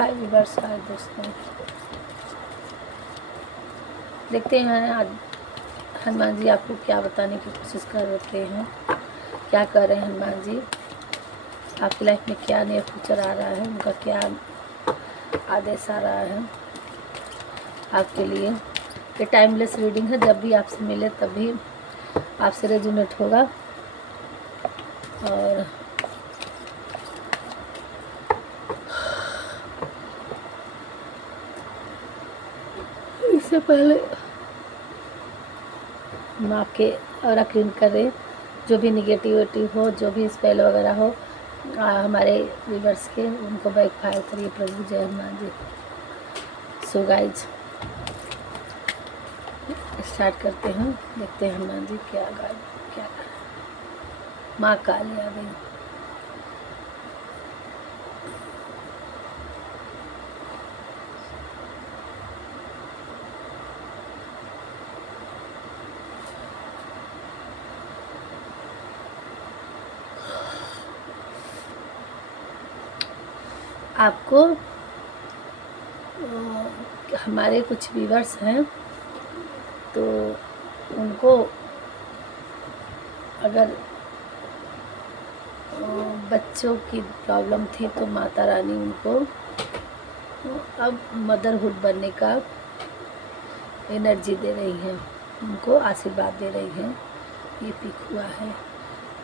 हाय viewers, हाय दोस्तों। देखते हैं आज हनुमान जी आपको क्या बताने की कोशिश कर रहे हैं, क्या कर रहे हैं हनुमान जी, आपकी लाइफ में क्या नया फ्यूचर आ रहा है, उनका क्या आदेश आ रहा है आपके लिए। ये टाइमलेस रीडिंग है, जब भी आपसे मिले तभी आपसे रेजोनेट होगा। और इससे पहले हम आपके और क्लीन कर रहे, जो भी निगेटिविटी हो, जो भी स्पेल वगैरह हो हमारे व्यूअर्स के, उनको बैकफायर करिए प्रभु। जय Hanuman ji. So guys start करते हैं, देखते हैं हनुमान जी क्या कर माँ काली आ गई। आपको हमारे कुछ व्यूअर्स हैं, तो उनको अगर बच्चों की प्रॉब्लम थी तो माता रानी उनको अब मदरहुड बनने का एनर्जी दे रही है, उनको आशीर्वाद दे रही है। ये पिक हुआ है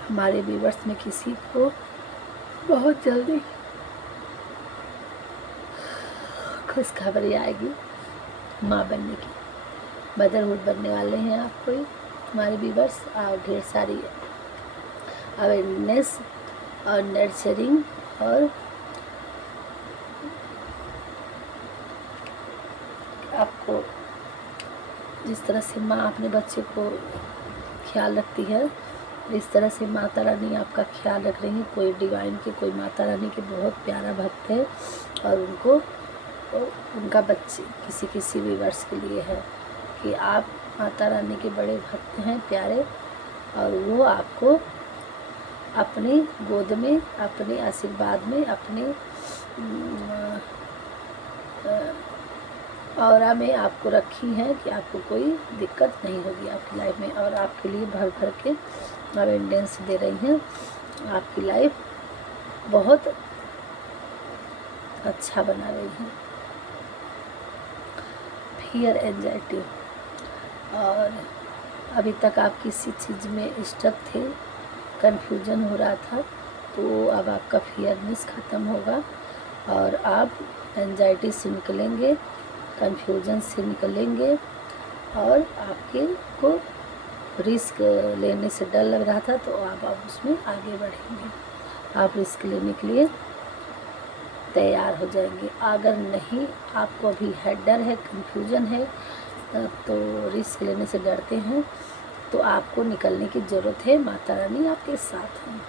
हमारे व्यूअर्स में, किसी को बहुत जल्दी खुशखबरी आएगी माँ बनने की, मदरहुड बनने वाले हैं आप कोई हमारे व्यूअर्स। और ढेर सारी अवेयरनेस और नर्चरिंग और आपको जिस तरह से माँ अपने बच्चे को ख्याल रखती है, इस तरह से माता रानी आपका ख्याल रख रही है। कोई डिवाइन के, कोई माता रानी के बहुत प्यारा भक्त है और उनको उनका बच्चे किसी व्यूअर्स के लिए है कि आप माता रानी के बड़े भक्त हैं, प्यारे, और वो आपको अपनी गोद में, अपने आशीर्वाद में, अपने ऑरा में आपको रखी हैं कि आपको कोई दिक्कत नहीं होगी आपकी लाइफ में, और आपके लिए भर भर के अबेंडेंस दे रही हैं। आपकी लाइफ बहुत अच्छा बना रही है। फियर, एंजाइटी, और अभी तक आप किसी चीज़ में स्टक थे, कन्फ्यूजन हो रहा था, तो अब आपका फियरनेस ख़त्म होगा और आप एंजाइटी से निकलेंगे, कन्फ्यूजन से निकलेंगे, और आपके को रिस्क लेने से डर लग रहा था तो आप उसमें आगे बढ़ेंगे, आप रिस्क लेने के लिए तैयार हो जाएंगे। अगर नहीं, आपको अभी है डर है, कन्फ्यूजन है, तो रिस्क लेने से डरते हैं, तो आपको निकलने की ज़रूरत है। माता रानी आपके साथ हैं।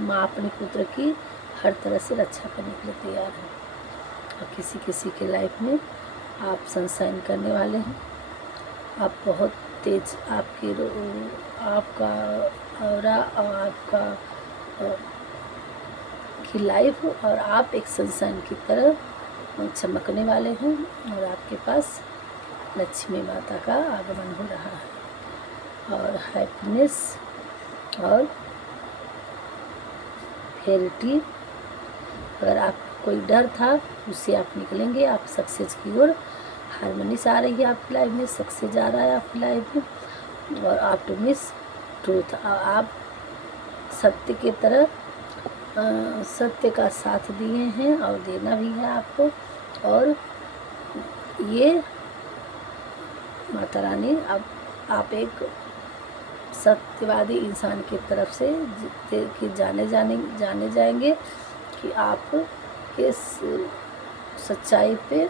माँ अपने पुत्र की हर तरह से रक्षा करने के लिए तैयार है। और किसी के लाइफ में आप सनशाइन करने वाले हैं। आप बहुत तेज, आपका ऑरा और आपका की लाइफ, और आप एक सनशाइन की तरह चमकने वाले हैं, और आपके पास लक्ष्मी माता का आगमन हो रहा है, और हैप्पीनेस और फेयरिटी। अगर आप कोई डर था उससे आप निकलेंगे, आप सक्सेस की ओर, हारमोनीस आ रही है आपकी लाइफ में, सक्सेस आ रहा है आपकी लाइफ में, और ऑप्टिमिस्ट, ट्रूथ, आप सत्य की तरह सत्य का साथ दिए हैं और देना भी है आपको। और ये माता रानी, अब आप एक सत्यवादी इंसान की तरफ से कि जाने जाएंगे कि आप इस सच्चाई पे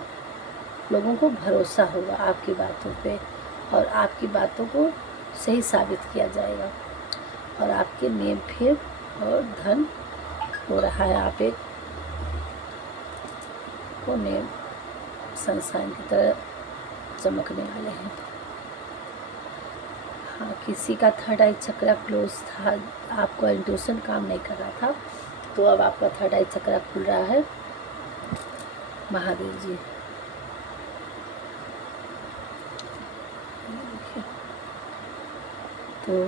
लोगों को भरोसा होगा आपकी बातों पे, और आपकी बातों को सही साबित किया जाएगा, और आपके नेम फेम और धन हो रहा है। आप एक को नेम सनशाइन की तरह चमकने वाले हैं। हाँ, किसी का थर्ड आई चक्रा क्लोज था, आपको इंट्यूशन काम नहीं कर रहा था, तो अब आपका थर्ड आई चक्रा खुल रहा है। महादेव जी तो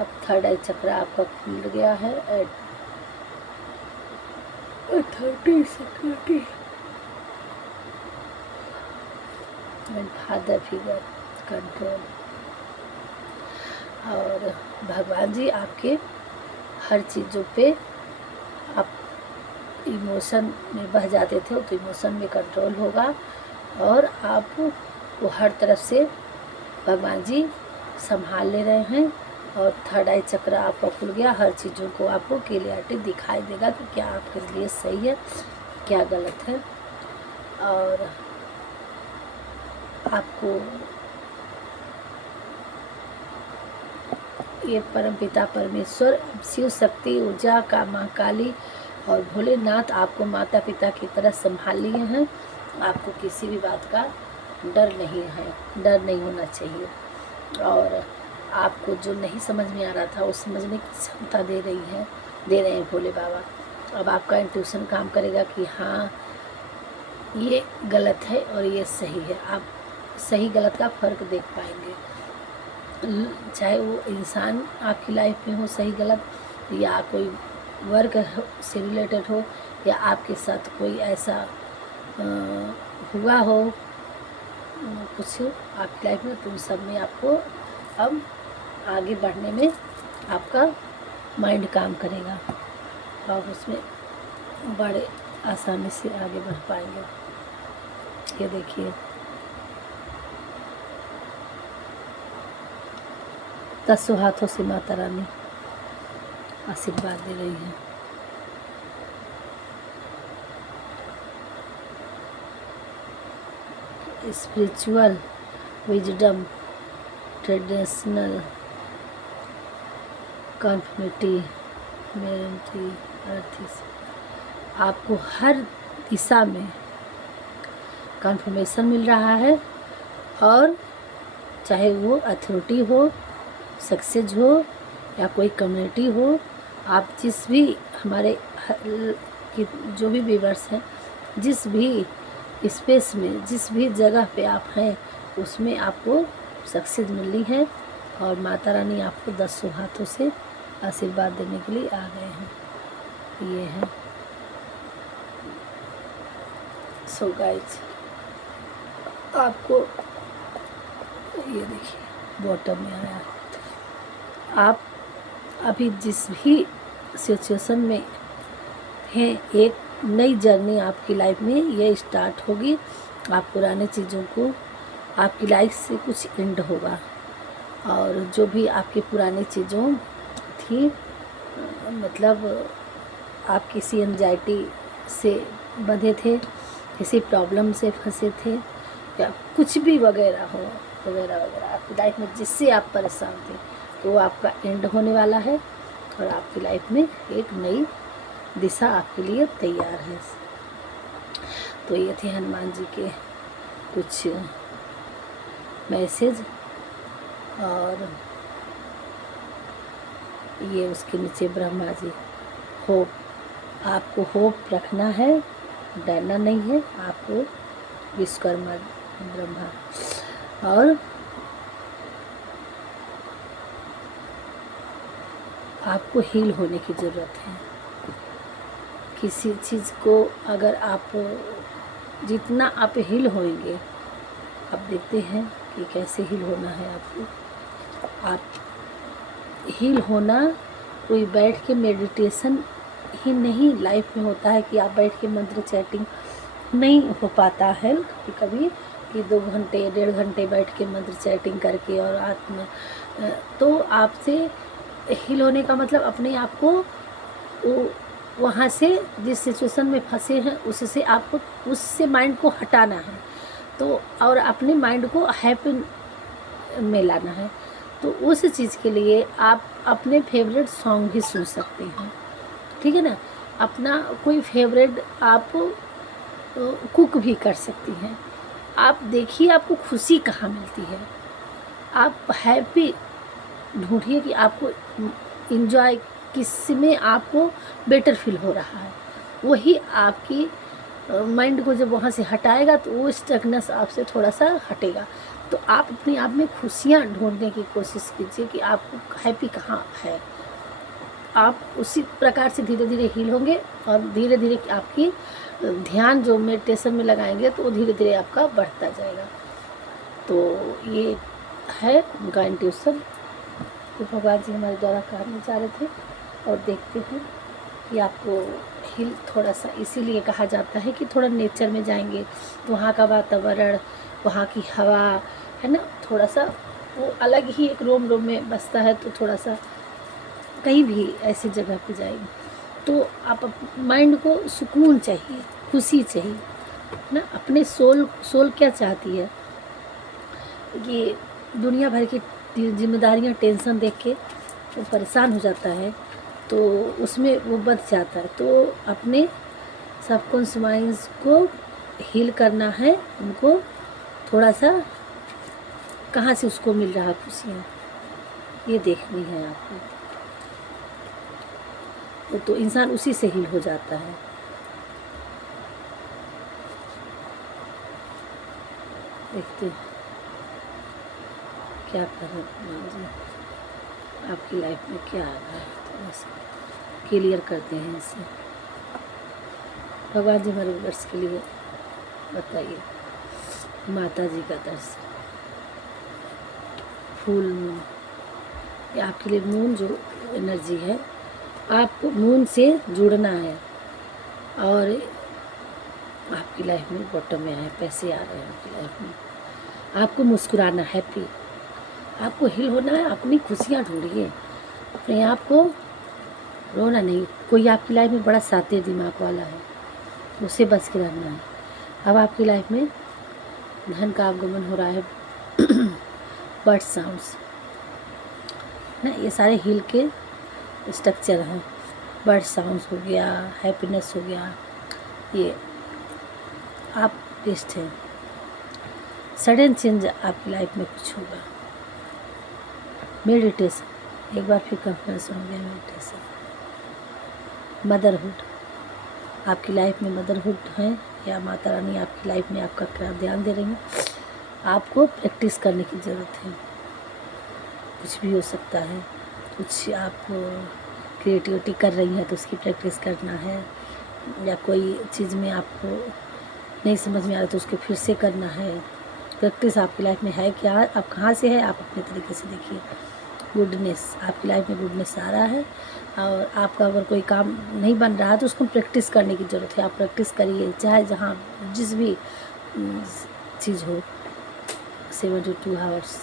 अब थर्ड आई चक्रा आपका खुल गया है at 30 secretary and father figure control. और भगवान जी आपके हर चीज़ों पे आप इमोशन में बह जाते थे तो इमोशन में कंट्रोल होगा और आप वो हर तरफ से भगवान जी संभाल ले रहे हैं। और थर्ड आई चक्र आपका खुल गया, हर चीज़ों को आपको क्लियरिटी दिखाई देगा कि क्या आपके लिए सही है क्या गलत है। और आपको ये परमपिता परमेश्वर शिव शक्ति ऊर्जा का माँ काली और भोलेनाथ आपको माता पिता की तरह संभाल लिए हैं। आपको किसी भी बात का डर नहीं है, डर नहीं होना चाहिए। और आपको जो नहीं समझ में आ रहा था वो समझने की क्षमता दे रहे हैं भोले बाबा। अब आपका इंट्यूशन काम करेगा कि हाँ ये गलत है और ये सही है। आप सही गलत का फ़र्क देख पाएंगे, चाहे वो इंसान आपकी लाइफ में हो सही गलत, या कोई वर्क से रिलेटेड हो, या आपके साथ कोई ऐसा हुआ हो कुछ आपकी लाइफ में, तो उन सब में आपको अब आगे बढ़ने में आपका माइंड काम करेगा और उसमें बड़े आसानी से आगे बढ़ पाएंगे। ये देखिए 10 हाथों से माता रानी आशीर्वाद दे रही है। स्पिरिचुअल विजडम, ट्रेडिशनल कॉन्फर्मिटी, मेरिटी अर्थिस, आपको हर दिशा में कन्फर्मेशन मिल रहा है। और चाहे वो अथॉरिटी हो, सक्सेस हो, या कोई कम्युनिटी हो, आप जिस भी हमारे जो भी व्यूअर्स हैं, जिस भी स्पेस में जिस भी जगह पे आप हैं उसमें आपको सक्सेस मिली है। और माता रानी आपको 10 हाथों से आशीर्वाद देने के लिए आ गए हैं। ये है सो गाइज, आपको ये देखिए बॉटम में आया। आप अभी जिस भी सिचुएशन में हैं, एक नई जर्नी आपकी लाइफ में ये स्टार्ट होगी। आप पुराने चीज़ों को, आपकी लाइफ से कुछ एंड होगा। और जो भी आपकी पुरानी चीज़ों थी, मतलब आप किसी एंजाइटी से बंधे थे, किसी प्रॉब्लम से फंसे थे, या कुछ भी वगैरह हो वगैरह वगैरह आपकी लाइफ में जिससे आप परेशान थे, तो आपका एंड होने वाला है और आपकी लाइफ में एक नई दिशा आपके लिए तैयार है। तो ये थे हनुमान जी के कुछ मैसेज। और ये उसके नीचे ब्रह्मा जी, होप, आपको होप रखना है, डरना नहीं है। आपको विश्वकर्मा ब्रह्मा, और आपको हील होने की ज़रूरत है। किसी चीज़ को अगर आप जितना आप हील होंगे, आप देखते हैं कि कैसे हील होना है आपको। आप हील होना कोई बैठ के मेडिटेशन ही नहीं लाइफ में होता है कि आप बैठ के मंत्र चैटिंग नहीं हो पाता है कभी कभी कि 2 घंटे 1.5 घंटे बैठ के मंत्र चैटिंग करके और आत्मा, तो आपसे हील होने का मतलब अपने आप को वहाँ से जिस सिचुएशन में फंसे हैं उससे आपको उससे माइंड को हटाना है, तो और अपने माइंड को हैप्पी में लाना है। तो उस चीज़ के लिए आप अपने फेवरेट सॉन्ग भी सुन सकते हैं, ठीक है ना। अपना कोई फेवरेट आप कुक भी कर सकती हैं। आप देखिए आपको खुशी कहाँ मिलती है। आप हैप्पी ढूंढिए कि आपको इंजॉय किस में आपको बेटर फील हो रहा है। वही आपकी माइंड को जब वहाँ से हटाएगा तो वो स्टकनेस आपसे थोड़ा सा हटेगा। तो आप अपने आप में खुशियाँ ढूंढने की कोशिश कीजिए कि आपको हैप्पी कहाँ है। आप उसी प्रकार से धीरे धीरे हील होंगे और धीरे धीरे आपकी ध्यान जो मेडिटेशन में लगाएंगे तो वो धीरे धीरे आपका बढ़ता जाएगा। तो ये है उनका इंट्यूशन तो भगवान जी हमारे द्वारा करना चाह रहे थे। और देखते हैं कि आपको हिल थोड़ा सा इसीलिए कहा जाता है कि थोड़ा नेचर में जाएंगे तो वहाँ का वातावरण, वहाँ की हवा है ना, थोड़ा सा वो अलग ही एक रोम रोम में बसता है। तो थोड़ा सा कहीं भी ऐसी जगह पे जाएंगे तो आप माइंड को सुकून चाहिए, खुशी चाहिए ना। अपने सोल क्या चाहती है कि दुनिया भर की जिम्मेदारियां टेंशन देख के वो परेशान हो जाता है तो उसमें वो बच जाता है। तो अपने सबकॉन्शियस माइंड्स को हील करना है, उनको थोड़ा सा कहाँ से उसको मिल रहा है खुशियाँ, ये देखनी है आपको। तो इंसान उसी से हील हो जाता है। देखते हैं क्या करें जी, आपकी लाइफ में क्या आ रहा है थोड़ा सा क्लियर करते हैं इसे। भगवान जी हमारे वर्ष के लिए बताइए। माता जी का दर्शन, फुल मून, ये आपके लिए मून जो एनर्जी है, आपको मून से जुड़ना है और आपकी लाइफ में बॉटम में आए, पैसे आ रहे हैं आपकी लाइफ में, आपको मुस्कुराना, हैप्पी, आपको हिल होना है, अपनी खुशियाँ ढूंढिए, अपने आप को रोना नहीं। कोई आपकी लाइफ में बड़ा सातिर दिमाग वाला है, उससे बच के रहना है। अब आपकी लाइफ में धन का आगमन हो रहा है, बर्ड साउंड्स ना, ये सारे हिल के स्ट्रक्चर हैं। बर्ड साउंड्स हो गया, हैप्पीनेस हो गया, ये आप बेस्ट हैं। सडन चेंज आपकी लाइफ में कुछ होगा। मेडिटेशन, एक बार फिर कंपैरिजन हो गया मेडिटेशन। मदरहुड, आपकी लाइफ में मदरहुड है या माता रानी आपकी लाइफ में आपका क्या ध्यान दे रही हैं, आपको प्रैक्टिस करने की ज़रूरत है। कुछ भी हो सकता है, कुछ आप क्रिएटिविटी कर रही हैं तो उसकी प्रैक्टिस करना है, या कोई चीज़ में आपको नहीं समझ में आ रहा तो उसको फिर से करना है। प्रैक्टिस आपकी लाइफ में है क्या, आप कहाँ से है, आप अपने तरीके से देखिए। गुडनेस, आपकी लाइफ में गुडनेस आ रहा है और आपका अगर कोई काम नहीं बन रहा है तो उसको प्रैक्टिस करने की ज़रूरत है। आप प्रैक्टिस करिए, चाहे जहाँ जिस भी चीज़ हो। 72 आवर्स,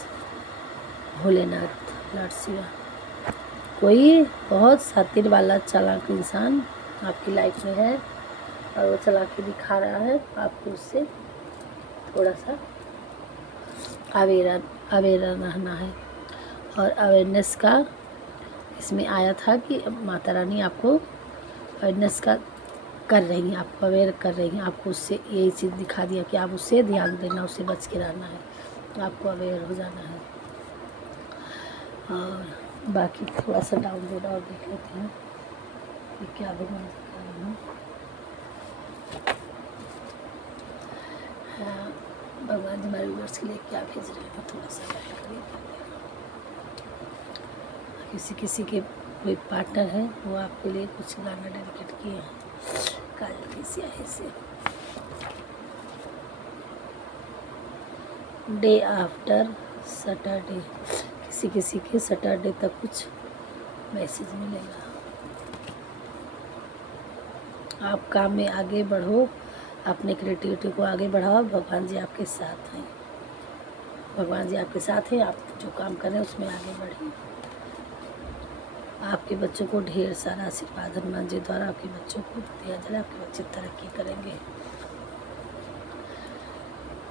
भोलेनाथ, लॉर्ड शिवा, कोई बहुत सातिर वाला चालाक इंसान आपकी लाइफ में है और वो चला के दिखा रहा है। आपको उससे थोड़ा सा अवेयर रहना है। और अवेयरनेस का इसमें आया था कि माता रानी आपको अवेयरनेस का कर रही हैं, आपको अवेयर कर रही हैं, आपको उससे यही चीज़ दिखा दिया कि आप उससे ध्यान देना, उससे बच के रहना है, तो आपको अवेयर हो जाना है। और बाकी थोड़ा सा डाउनलोड और देख लेते हैं कि क्या भगवान कर रहे हैं। हाँ, भगवान जी हमारे व्यूअर्स के लिए क्या भेज रहे हैं, थोड़ा सा गाइड करिए। किसी के कोई पार्टनर है वो आपके लिए कुछ गाना डेडिकेट किए हैं काजल की स्याही से। डे आफ्टर सैटरडे, किसी के सैटरडे तक कुछ मैसेज मिलेगा। आप काम में आगे बढ़ो, अपने क्रिएटिविटी को आगे बढ़ाओ, भगवान जी आपके साथ हैं। भगवान जी आपके साथ हैं, आप जो काम कर रहे हैं उसमें आगे बढ़िए। आपके बच्चों को ढेर सारा आशीर्वाद हनुमान जी द्वारा आपके बच्चों को दिया जाए, आपके बच्चे तरक्की करेंगे।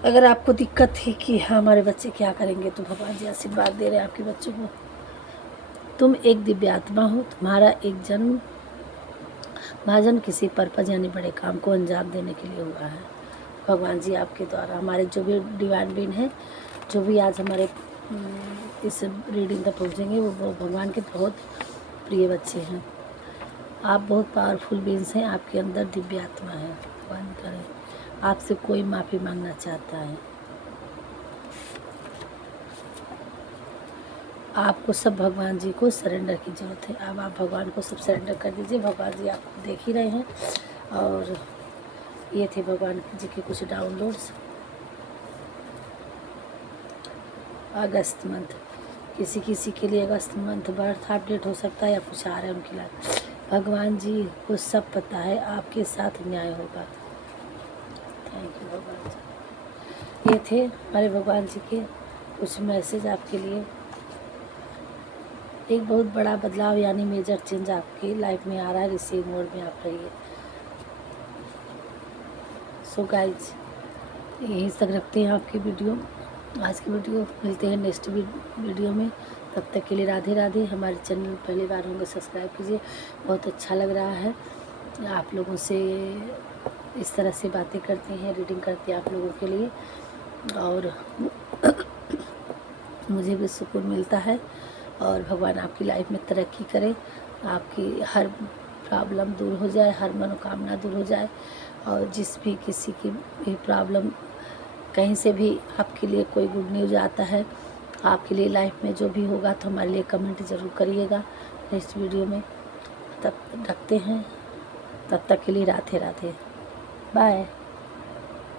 अगर आपको दिक्कत है कि हाँ हमारे बच्चे क्या करेंगे, तो भगवान जी आशीर्वाद दे रहे हैं आपके बच्चों को। तुम एक दिव्य आत्मा हो, तुम्हारा एक जन्म महाजन किसी पर्पज यानी बड़े काम को अंजाम देने के लिए हुआ है। भगवान जी आपके द्वारा हमारे जो भी डिवाइन बीन हैं, जो भी आज हमारे इस रीडिंग तक पहुँचेंगे, वो भगवान के बहुत प्रिय बच्चे हैं। आप बहुत पावरफुल बीन्स हैं, आपके अंदर दिव्य आत्मा है। भगवान करें आपसे कोई माफ़ी मांगना चाहता है। आपको सब भगवान जी को सरेंडर की ज़रूरत है। अब आप भगवान को सब सरेंडर कर दीजिए। भगवान जी आपको देख ही रहे हैं। और ये थे भगवान जी के कुछ डाउनलोड्स। अगस्त मंथ, किसी के लिए अगस्त मंथ बर्थ अपडेट हो सकता है या कुछ आ रहा है उनकी लाइफ। भगवान जी को सब पता है, आपके साथ न्याय होगा। थैंक यू भगवान जी। ये थे हमारे भगवान जी के कुछ मैसेज आपके लिए। एक बहुत बड़ा बदलाव यानी मेजर चेंज आपकी लाइफ में आ रहा है। रिसीव मोड में आप रहिए। सो गाइज, यहीं तक रखते हैं आपकी वीडियो, आज की वीडियो। मिलते हैं नेक्स्ट वीडियो में। तब तक के लिए राधे राधे। हमारे चैनल पहली बार होंगे सब्सक्राइब कीजिए। बहुत अच्छा लग रहा है आप लोगों से इस तरह से बातें करते हैं, रीडिंग करते हैं आप लोगों के लिए, और मुझे भी सुकून मिलता है। और भगवान आपकी लाइफ में तरक्की करे, आपकी हर प्रॉब्लम दूर हो जाए, हर मनोकामना दूर हो जाए। और जिस भी किसी की भी प्रॉब्लम, कहीं से भी आपके लिए कोई गुड न्यूज़ आता है आपके लिए लाइफ में जो भी होगा, तो हमारे लिए कमेंट ज़रूर करिएगा नेक्स्ट वीडियो में। तब रखते हैं, तब तक के लिए राधे राधे, बाय।